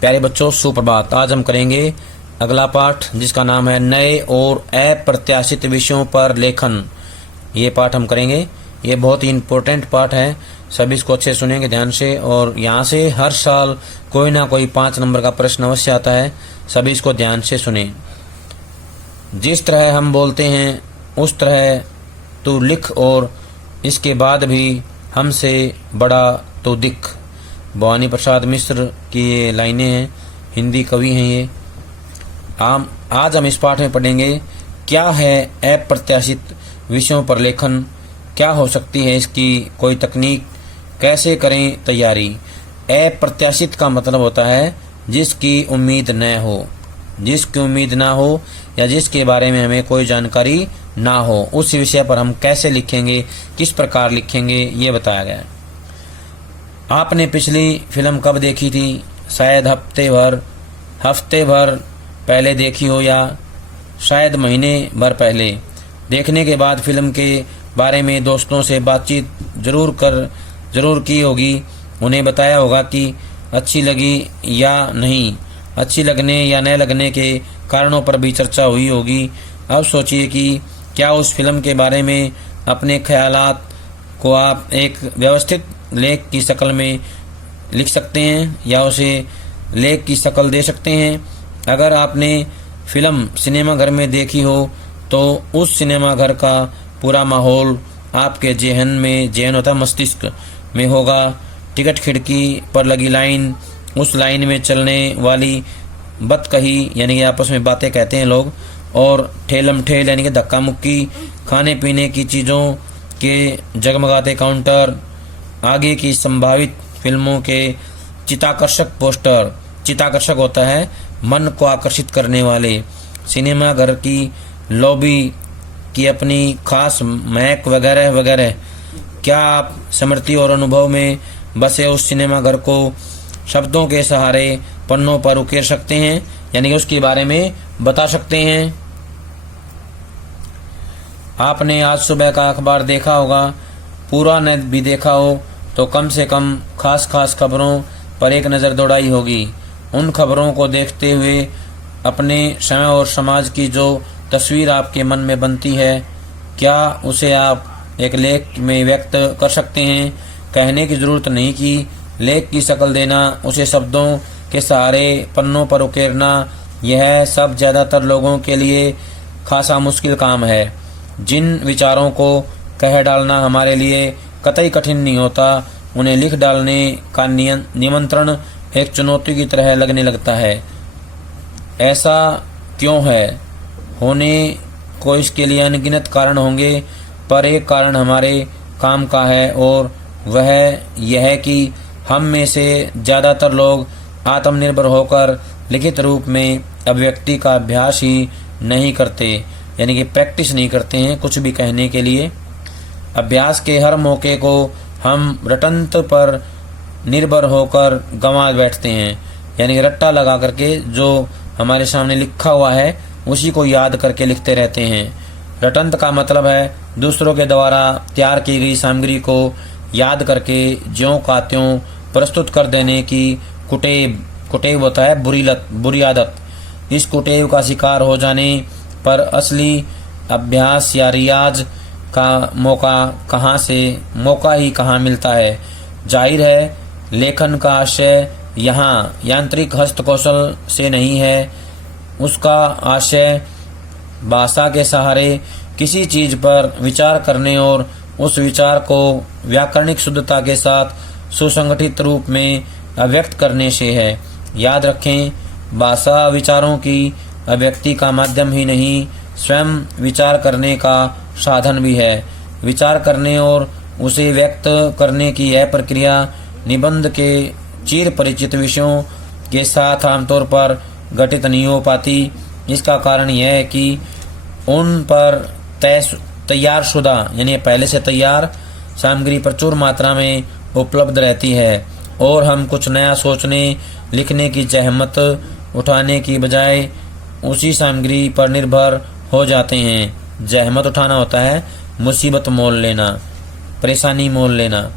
प्यारे बच्चों, सुप्रभात। आज हम करेंगे अगला पाठ जिसका नाम है नए और अप्रत्याशित विषयों पर लेखन। ये पाठ हम करेंगे। ये बहुत ही इम्पोर्टेंट पाठ है, सभी इसको अच्छे सुनेंगे ध्यान से। और यहाँ से हर साल कोई ना कोई 5 नंबर का प्रश्न अवश्य आता है, सभी इसको ध्यान से सुने। जिस तरह हम बोलते हैं उस तरह तू लिख, और इसके बाद भी हमसे बड़ा तो दिख। भवानी प्रसाद मिश्र की ये लाइनें हैं, हिंदी कवि हैं ये। आज हम इस पाठ में पढ़ेंगे क्या है अप्रत्याशित विषयों पर लेखन, क्या हो सकती है इसकी कोई तकनीक, कैसे करें तैयारी। अप्रत्याशित का मतलब होता है जिसकी उम्मीद न हो, जिसकी उम्मीद ना हो या जिसके बारे में हमें कोई जानकारी ना हो, उस विषय पर हम कैसे लिखेंगे, किस प्रकार लिखेंगे, ये बताया गया है। आपने पिछली फिल्म कब देखी थी? शायद हफ्ते भर पहले देखी हो, या शायद महीने भर पहले। देखने के बाद फिल्म के बारे में दोस्तों से बातचीत जरूर की होगी, उन्हें बताया होगा कि अच्छी लगी या नहीं। अच्छी लगने या न लगने के कारणों पर भी चर्चा हुई होगी। अब सोचिए कि क्या उस फिल्म के बारे में अपने ख्यालात को आप एक व्यवस्थित लेख की शक्ल में लिख सकते हैं या उसे लेख की शक्ल दे सकते हैं। अगर आपने फिल्म सिनेमा घर में देखी हो तो उस सिनेमा घर का पूरा माहौल आपके जहन होता मस्तिष्क में होगा। टिकट खिड़की पर लगी लाइन, उस लाइन में चलने वाली बतकही यानी कि आपस में बातें कहते हैं लोग, और ठेलम ठेल यानी कि धक्का मुक्की, खाने पीने की चीज़ों के जगमगाते काउंटर, आगे की संभावित फिल्मों के चित्ताकर्षक पोस्टर। चित्ताकर्षक होता है मन को आकर्षित करने वाले। सिनेमा घर की लॉबी की अपनी खास महक वगैरह वगैरह। क्या आप स्मृति और अनुभव में बसे उस सिनेमा घर को शब्दों के सहारे पन्नों पर उकेर सकते हैं, यानी कि उसके बारे में बता सकते हैं। आपने आज सुबह का अखबार देखा होगा, पूरा न भी देखा हो तो कम से कम खास खबरों पर एक नज़र दौड़ाई होगी। उन खबरों को देखते हुए अपने समय और समाज की जो तस्वीर आपके मन में बनती है, क्या उसे आप एक लेख में व्यक्त कर सकते हैं। कहने की जरूरत नहीं कि लेख की शक्ल देना, उसे शब्दों के सहारे पन्नों पर उकेरना, यह सब ज़्यादातर लोगों के लिए खासा मुश्किल काम है। जिन विचारों को कह डालना हमारे लिए कतई कठिन नहीं होता, उन्हें लिख डालने का निमंत्रण एक चुनौती की तरह लगने लगता है। ऐसा क्यों है? होने को इसके लिए अनगिनत कारण होंगे, पर एक कारण हमारे काम का है, और वह यह है कि हम में से ज़्यादातर लोग आत्मनिर्भर होकर लिखित रूप में अभिव्यक्ति का अभ्यास ही नहीं करते, यानी कि प्रैक्टिस नहीं करते हैं कुछ भी कहने के लिए। अभ्यास के हर मौके को हम रटंत्र पर निर्भर होकर गंवा बैठते हैं, यानी कि रट्टा लगा करके जो हमारे सामने लिखा हुआ है उसी को याद करके लिखते रहते हैं। रटंत्र का मतलब है दूसरों के द्वारा तैयार की गई सामग्री को याद करके ज्यों का त्यों प्रस्तुत कर देने की कुटेव होता है बुरी आदत। इस कुटेव का शिकार हो जाने पर असली अभ्यास या रियाज का मौका ही कहाँ मिलता है। जाहिर है लेखन का आशय यहाँ यांत्रिक हस्तकौशल से नहीं है, उसका आशय भाषा के सहारे किसी चीज पर विचार करने और उस विचार को व्याकरणिक शुद्धता के साथ सुसंगठित रूप में अभिव्यक्त करने से है। याद रखें, भाषा विचारों की अभिव्यक्ति का माध्यम ही नहीं, स्वयं विचार करने का साधन भी है। विचार करने और उसे व्यक्त करने की यह प्रक्रिया निबंध के चिर परिचित विषयों के साथ आमतौर पर घटित नहीं हो पाती। इसका कारण यह है कि उन पर तैयार शुदा यानी पहले से तैयार सामग्री प्रचुर मात्रा में उपलब्ध रहती है, और हम कुछ नया सोचने लिखने की जहमत उठाने की बजाय उसी सामग्री पर निर्भर हो जाते हैं। जहमत उठाना होता है मुसीबत मोल लेना, परेशानी मोल लेना।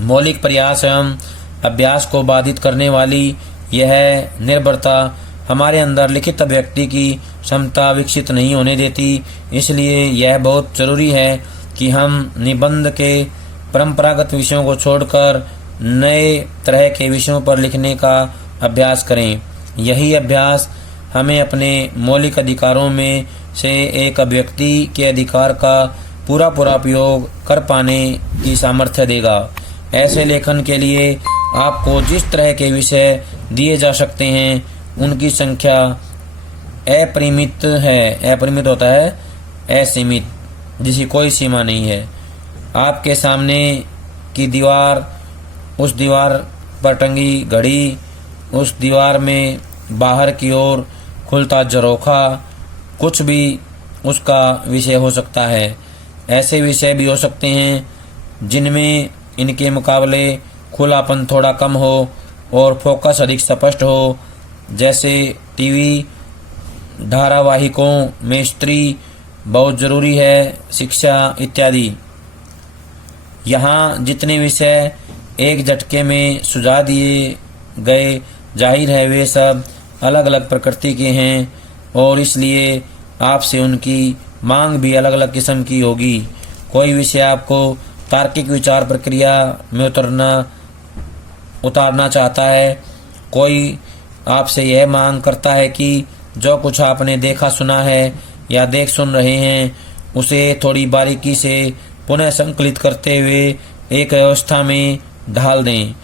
मौलिक प्रयास एवं अभ्यास को बाधित करने वाली यह निर्भरता हमारे अंदर लिखित अभिव्यक्ति की क्षमता विकसित नहीं होने देती। इसलिए यह बहुत जरूरी है कि हम निबंध के परंपरागत विषयों को छोड़कर नए तरह के विषयों पर लिखने का अभ्यास करें। यही अभ्यास हमें अपने मौलिक अधिकारों में से एक अभिव्यक्ति के अधिकार का पूरा उपयोग कर पाने की सामर्थ्य देगा। ऐसे लेखन के लिए आपको जिस तरह के विषय दिए जा सकते हैं उनकी संख्या अपरिमित है। अपरिमित होता है असीमित, जिसकी कोई सीमा नहीं है। आपके सामने की दीवार, उस दीवार पर टंगी घड़ी, उस दीवार में बाहर की ओर खुलता झरोखा, कुछ भी उसका विषय हो सकता है। ऐसे विषय भी हो सकते हैं जिनमें इनके मुकाबले खुलापन थोड़ा कम हो और फोकस अधिक स्पष्ट हो, जैसे टीवी धारावाहिकों में स्त्री बहुत जरूरी है, शिक्षा इत्यादि। यहाँ जितने विषय एक झटके में सुझा दिए गए, जाहिर है वे सब अलग अलग प्रकृति के हैं और इसलिए आपसे उनकी मांग भी अलग अलग किस्म की होगी। कोई विषय आपको तार्किक विचार प्रक्रिया में उतारना चाहता है, कोई आपसे यह मांग करता है कि जो कुछ आपने देखा सुना है या देख सुन रहे हैं उसे थोड़ी बारीकी से पुनः संकलित करते हुए एक व्यवस्था में ढाल दें।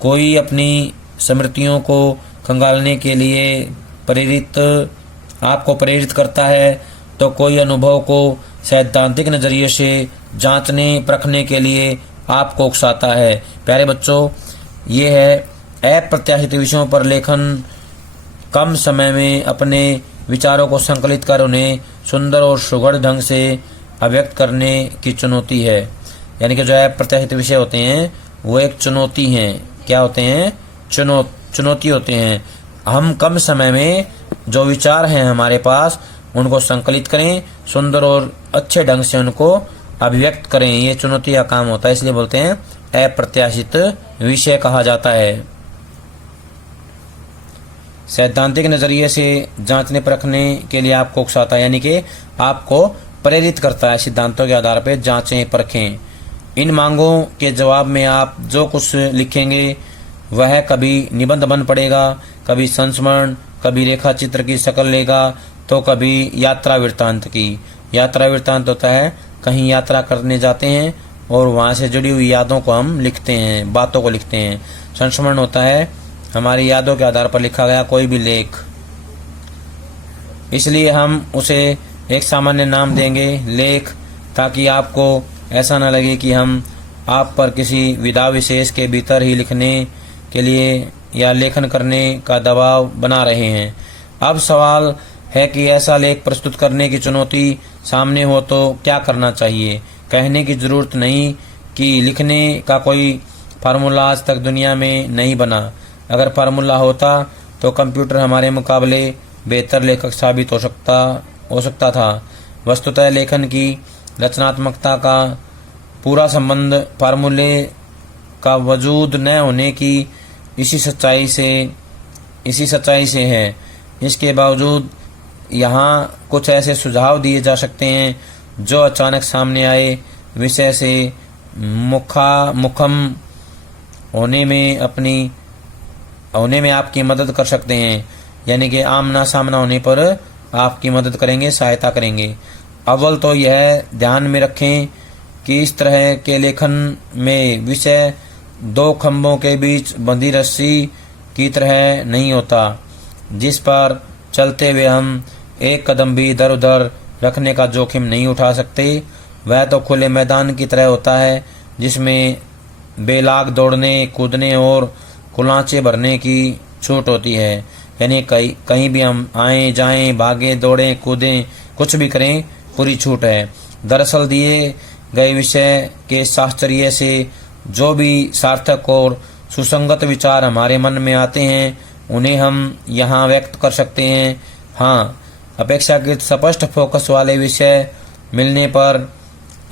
कोई अपनी स्मृतियों को खंगालने के लिए आपको प्रेरित करता है, तो कोई अनुभव को सैद्धांतिक नजरिए से जांचने परखने के लिए आपको उकसाता है। प्यारे बच्चों, ये है अप्रत्याशित विषयों पर लेखन। कम समय में अपने विचारों को संकलित कर उन्हें सुंदर और सुघड़ ढंग से अभिव्यक्त करने की चुनौती है। यानी कि जो अप्रत्याशित विषय होते हैं वो एक चुनौती हैं। क्या होते हैं? चुनौती होते हैं। हम कम समय में जो विचार हैं हमारे पास उनको संकलित करें, सुंदर और अच्छे ढंग से उनको अभिव्यक्त करें। ये चुनौती का काम होता है, इसलिए बोलते हैं अप्रत्याशित विषय कहा जाता है। सैद्धांतिक नजरिए से जांचने परखने के लिए आपको उकसाता है, यानी कि आपको प्रेरित करता है सिद्धांतों के आधार पर जांचें परखें। इन मांगों के जवाब में आप जो कुछ लिखेंगे वह कभी निबंध बन पड़ेगा, कभी संस्मरण, कभी रेखा चित्र की शक्ल लेगा, तो कभी यात्रा वृत्तांत की। यात्रा वृत्तांत होता है कहीं यात्रा करने जाते हैं और वहां से जुड़ी हुई यादों को हम लिखते हैं, बातों को लिखते हैं। संस्मरण होता है हमारी यादों के आधार पर लिखा गया कोई भी लेख, इसलिए हम उसे एक सामान्य नाम देंगे लेख, ताकि आपको ऐसा न लगे कि हम आप पर किसी विधा विशेष के भीतर ही लिखने के लिए या लेखन करने का दबाव बना रहे हैं। अब सवाल है कि ऐसा लेख प्रस्तुत करने की चुनौती सामने हो तो क्या करना चाहिए। कहने की जरूरत नहीं कि लिखने का कोई फार्मूला आज तक दुनिया में नहीं बना। अगर फार्मूला होता तो कंप्यूटर हमारे मुकाबले बेहतर लेखक साबित हो सकता था। वस्तुतः लेखन की रचनात्मकता का पूरा संबंध फार्मूले का वजूद न होने की इसी सच्चाई से है। इसके बावजूद यहाँ कुछ ऐसे सुझाव दिए जा सकते हैं जो अचानक सामने आए विषय से मुखम होने में आपकी मदद कर सकते हैं, यानी कि आमना सामना होने पर आपकी मदद करेंगे, सहायता करेंगे। अव्वल तो यह ध्यान में रखें कि इस तरह के लेखन में विषय दो खंभों के बीच बंधी रस्सी की तरह नहीं होता, जिस पर चलते हुए हम एक कदम भी इधर उधर रखने का जोखिम नहीं उठा सकते। वह तो खुले मैदान की तरह होता है जिसमें बेलाग दौड़ने, कूदने और कुलांचे भरने की छूट होती है। यानी कहीं भी हम आए जाएं, भागे दौड़ें, कूदें, कुछ भी करें, पूरी छूट है। दरअसल दिए गए विषय के साहचर्य से जो भी सार्थक और सुसंगत विचार हमारे मन में आते हैं उन्हें हम यहाँ व्यक्त कर सकते हैं। हाँ, अपेक्षाकृत स्पष्ट फोकस वाले विषय मिलने पर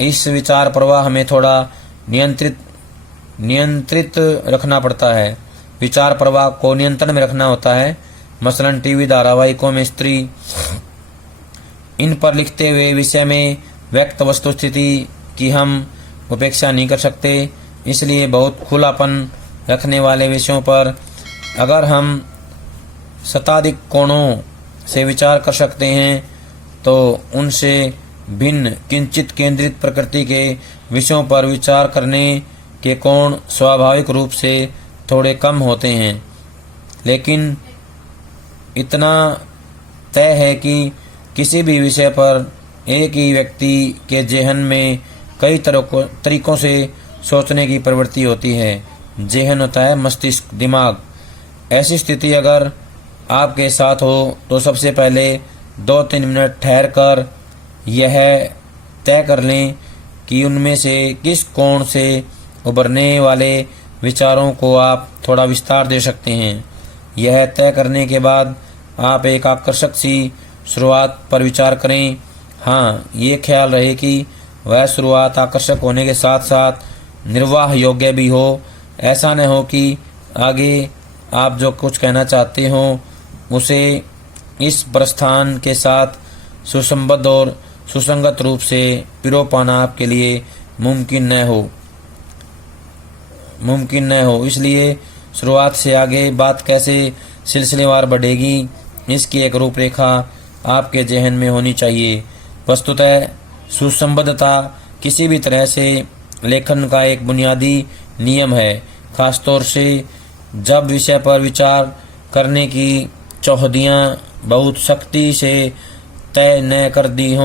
इस विचार प्रवाह हमें थोड़ा नियंत्रित रखना पड़ता है। विचार प्रवाह को नियंत्रण में रखना होता है। मसलन टीवी धारावाहिकों में स्त्री इन पर लिखते हुए विषय में व्यक्त वस्तुस्थिति की हम उपेक्षा नहीं कर सकते। इसलिए बहुत खुलापन रखने वाले विषयों पर अगर हम शताधिक कोणों से विचार कर सकते हैं तो उनसे भिन्न किंचित केंद्रित प्रकृति के विषयों पर विचार करने के कोण स्वाभाविक रूप से थोड़े कम होते हैं। लेकिन इतना तय है कि किसी भी विषय पर एक ही व्यक्ति के जेहन में कई तरीकों से सोचने की प्रवृत्ति होती है। जेहन होता है मस्तिष्क, दिमाग। ऐसी स्थिति अगर आपके साथ हो तो सबसे पहले 2-3 मिनट ठहर कर यह तय कर लें कि उनमें से किस कोण से उभरने वाले विचारों को आप थोड़ा विस्तार दे सकते हैं। यह तय करने के बाद आप एक आकर्षक सी शुरुआत पर विचार करें। हाँ, ये ख्याल रहे कि वह शुरुआत आकर्षक होने के साथ साथ निर्वाह योग्य भी हो। ऐसा न हो कि आगे आप जो कुछ कहना चाहते हो उसे इस प्रस्थान के साथ सुसंबद्ध और सुसंगत रूप से पिरो पाना आपके लिए मुमकिन न हो। इसलिए शुरुआत से आगे बात कैसे सिलसिलेवार बढ़ेगी, इसकी एक रूपरेखा आपके जहन में होनी चाहिए। वस्तुतः सुसंबद्धता किसी भी तरह से लेखन का एक बुनियादी नियम है, खासतौर से जब विषय पर विचार करने की चौहदियाँ बहुत सख्ती से तय न कर दी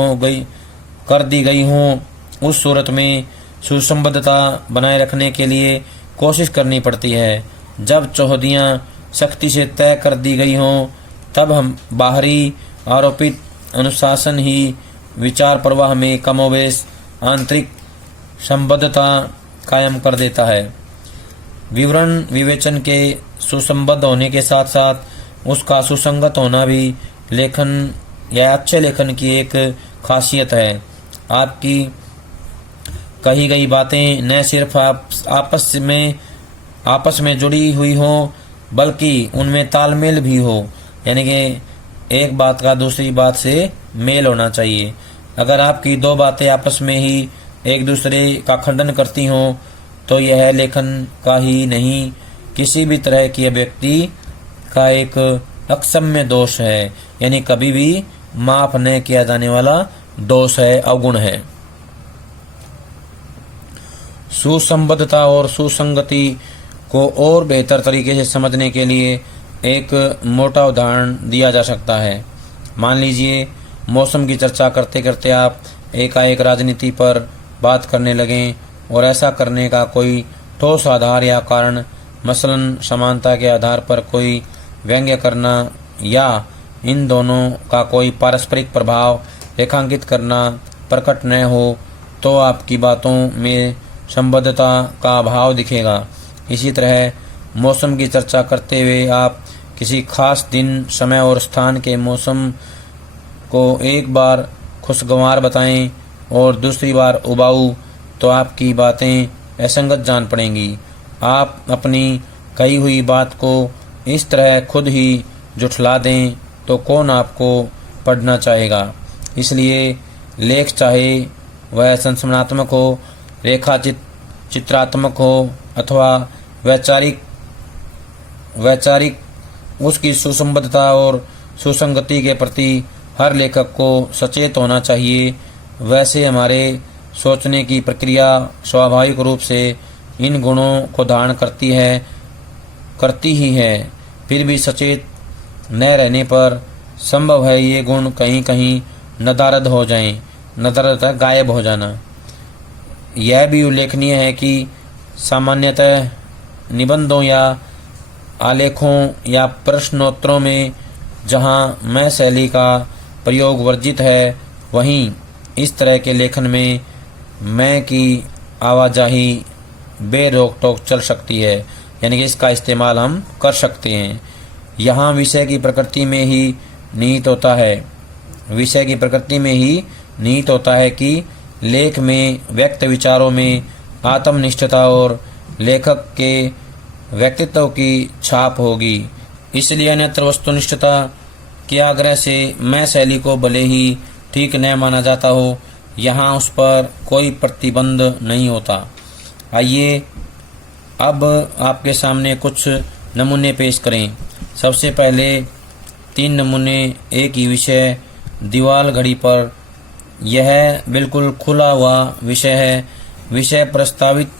गई हों। उस सूरत में सुसंबद्धता बनाए रखने के लिए कोशिश करनी पड़ती है। जब चौहदियाँ सख्ती से तय कर दी गई हों तब हम बाहरी आरोपित अनुशासन ही विचार प्रवाह में कमोबेश आंतरिक संबद्धता कायम कर देता है। विवरण विवेचन के सुसंबद्ध होने के साथ साथ उसका सुसंगत होना भी लेखन या अच्छे लेखन की एक खासियत है। आपकी कही गई बातें न सिर्फ आपस में जुड़ी हुई हो बल्कि उनमें तालमेल भी हो, यानी कि एक बात का दूसरी बात से मेल होना चाहिए। अगर आपकी दो बातें आपस में ही एक दूसरे का खंडन करती हों तो यह लेखन का ही नहीं, किसी भी तरह की अभिव्यक्ति का एक अक्षम्य दोष है, यानी कभी भी माफ न किया जाने वाला दोष है, अवगुण है। सुसंबद्धता और सुसंगति को और बेहतर तरीके से समझने के लिए एक मोटा उदाहरण दिया जा सकता है। मान लीजिए मौसम की चर्चा करते करते आप एकाएक राजनीति पर बात करने लगें और ऐसा करने का कोई ठोस आधार या कारण, मसलन समानता के आधार पर कोई व्यंग्य करना या इन दोनों का कोई पारस्परिक प्रभाव रेखांकित करना प्रकट न हो तो आपकी बातों में संबद्धता का अभाव दिखेगा। इसी तरह मौसम की चर्चा करते हुए आप किसी खास दिन, समय और स्थान के मौसम को एक बार खुशगवार बताएं और दूसरी बार उबाऊ, तो आपकी बातें असंगत जान पड़ेंगी। आप अपनी कही हुई बात को इस तरह खुद ही जुठला दें तो कौन आपको पढ़ना चाहेगा। इसलिए लेख चाहे वह संस्मरणात्मक हो, चित्रात्मक हो अथवा वैचारिक, उसकी सुसंबद्धता और सुसंगति के प्रति हर लेखक को सचेत होना चाहिए। वैसे हमारे सोचने की प्रक्रिया स्वाभाविक रूप से इन गुणों को धारण करती ही है। फिर भी सचेत न रहने पर संभव है ये गुण कहीं कहीं नदारद हो जाएं। नदारद गायब हो जाना। यह भी उल्लेखनीय है कि सामान्यतः निबंधों या आलेखों या प्रश्नोत्तरों में जहाँ मैं शैली का प्रयोग वर्जित है, वहीं इस तरह के लेखन में मैं की आवाजाही बेरोक टोक चल सकती है, यानी कि इसका इस्तेमाल हम कर सकते हैं। यहाँ विषय की प्रकृति में ही निहित होता है कि लेख में व्यक्त विचारों में आत्मनिष्ठता और लेखक के व्यक्तित्व की छाप होगी। इसलिए अन्यत्र वस्तुनिष्ठता के आग्रह से मैं शैली को भले ही ठीक न माना जाता हो, यहाँ उस पर कोई प्रतिबंध नहीं होता। आइए अब आपके सामने कुछ नमूने पेश करें। सबसे पहले 3 नमूने एक ही विषय दीवाल घड़ी पर। यह बिल्कुल खुला हुआ विषय है। विषय प्रस्तावित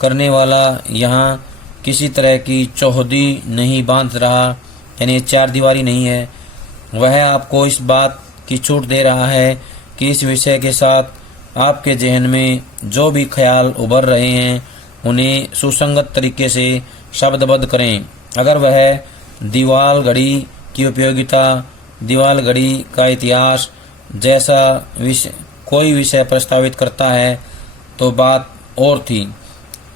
करने वाला यहाँ किसी तरह की चौहदी नहीं बांध रहा, यानी 4 दीवारी नहीं है। वह आपको इस बात की छूट दे रहा है कि इस विषय के साथ आपके जहन में जो भी ख्याल उभर रहे हैं उन्हें सुसंगत तरीके से शब्दबद्ध करें। अगर वह दीवाल घड़ी की उपयोगिता, दीवाल घड़ी का इतिहास जैसा कोई विषय प्रस्तावित करता है तो बात और थी।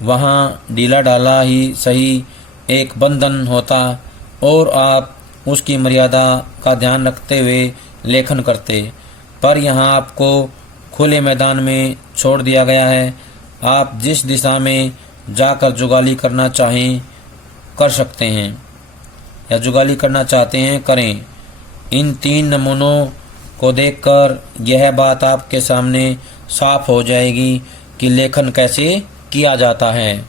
वहाँ ढीला ढाला ही सही एक बंधन होता और आप उसकी मर्यादा का ध्यान रखते हुए लेखन करते, पर यहाँ आपको खुले मैदान में छोड़ दिया गया है। आप जिस दिशा में जाकर जुगाली करना चाहें कर सकते हैं, या जुगाली करना चाहते हैं करें। इन 3 नमूनों को देखकर यह बात आपके सामने साफ हो जाएगी कि लेखन कैसे किया जाता है।